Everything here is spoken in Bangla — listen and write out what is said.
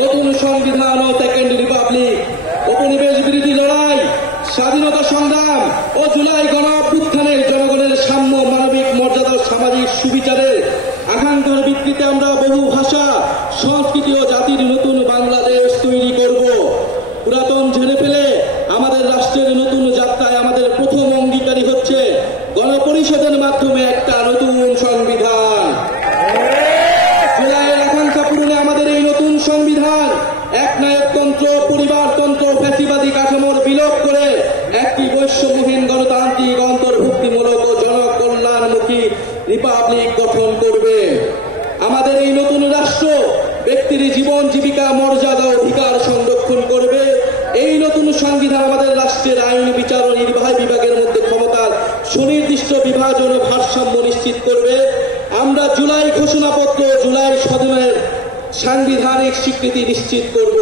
নতুন সংবিধান ও সেকেন্ড রিপাবলিক, উপনিবেশ বিরোধী লড়াই, স্বাধীনতা সংগ্রাম ও জুলাই গণ অভ্যুত্থানের জনগণের সাম্য, মানবিক মর্যাদা, সামাজিক সুবিচারের আকাঙ্ক্ষার ভিত্তিতে আমরা বহু ভাষা, সংস্কৃতি ও জাতির নতুন বাংলাদেশ তৈরি করব। পুরাতন ঝেড়ে ফেলে আমাদের রাষ্ট্রের নতুন যাত্রায় আমাদের প্রথম অঙ্গীকারী হচ্ছে গণপরিষদের মাধ্যমে একটা নতুন সংবিধান। জুলাইয়ের আকাঙ্ক্ষা পূরণে আমাদের এই নতুন সংবিধান একনায়কতন্ত্র, পরিবারতন্ত্র, ফ্যাসিবাদী কাঠামোর বিলোপ করে একটি বৈষম্যহীন গণতান্ত্রিক, অন্তর্ভুক্তিমূলক ও জনকল্যাণমুখী রিপাবলিক গঠন করবে। আমাদের এই নতুন রাষ্ট্র ব্যক্তির জীবন, জীবিকা, মর্যাদা, অধিকার সংরক্ষণ করবে। এই নতুন সংবিধান আমাদের রাষ্ট্রের আইন, বিচার ও নির্বাহী বিভাগের মধ্যে ক্ষমতার সুনির্দিষ্ট বিভাজন ও ভারসাম্য নিশ্চিত করবে। আমরা জুলাই ঘোষণাপত্র, জুলাইয়ের স্বাধীনের সাংবিধানিক স্বীকৃতি নিশ্চিত করব।